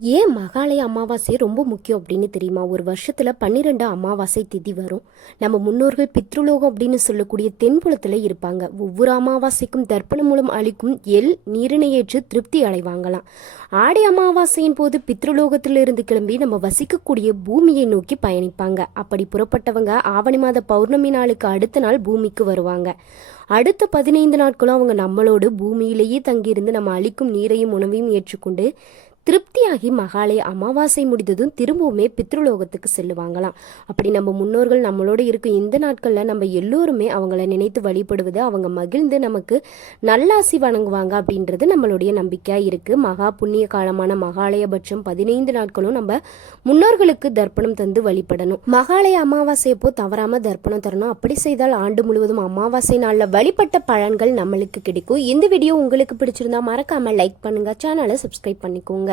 ஏன் மகாலய அமாவாசை ரொம்ப முக்கியம் அப்படின்னு தெரியுமா? ஒரு வருஷத்துல 12 அமாவாசை திதி வரும். நம்ம முன்னோர்கள் பித்ருலோகம் அப்படின்னு சொல்லக்கூடிய தென்புலத்துல இருப்பாங்க. ஒவ்வொரு அமாவாசைக்கும் தர்ப்பணம் மூலம் அளிக்கும் நீரினை ஏற்று திருப்தி அடைவாங்களாம். ஆடி அமாவாசையின் போது பித்ருலோகத்திலிருந்து கிளம்பி நம்ம வசிக்கக்கூடிய பூமியை நோக்கி பயணிப்பாங்க. அப்படி புறப்பட்டவங்க ஆவணி மாத பௌர்ணமி நாளுக்கு அடுத்த நாள் பூமிக்கு வருவாங்க. அடுத்த 15 நாட்களும் அவங்க நம்மளோடு பூமியிலேயே தங்கியிருந்து நம்ம அளிக்கும் நீரையும் உணவையும் ஏற்றுக்கொண்டு திருப்தியாகி மகாலய அமாவாசை முடிந்ததும் திரும்பவுமே பித்ருலோகத்துக்கு செல்லுவாங்களாம். அப்படி நம்ம முன்னோர்கள் நம்மளோட இருக்கும் இந்த நாட்களில் நம்ம எல்லோருமே அவங்கள நினைத்து வழிபடுவது, அவங்க மகிழ்ந்து நமக்கு நல்லாசி வணங்குவாங்க அப்படின்றது நம்மளுடைய நம்பிக்கையாக இருக்குது. மகா புண்ணிய காலமான மகாலயபட்சம் 15 நாட்களும் நம்ம முன்னோர்களுக்கு தர்ப்பணம் தந்து வழிபடணும். மகாலய அமாவாசையப்போ தவறாமல் தர்ப்பணம் தரணும். அப்படி செய்தால் ஆண்டு முழுவதும் அமாவாசை நாளில் வழிபட்ட பலன்கள் நம்மளுக்கு கிடைக்கும். இந்த வீடியோ உங்களுக்கு பிடிச்சிருந்தா மறக்காமல் லைக் பண்ணுங்கள், சேனலை சப்ஸ்கிரைப் பண்ணிக்கோங்க.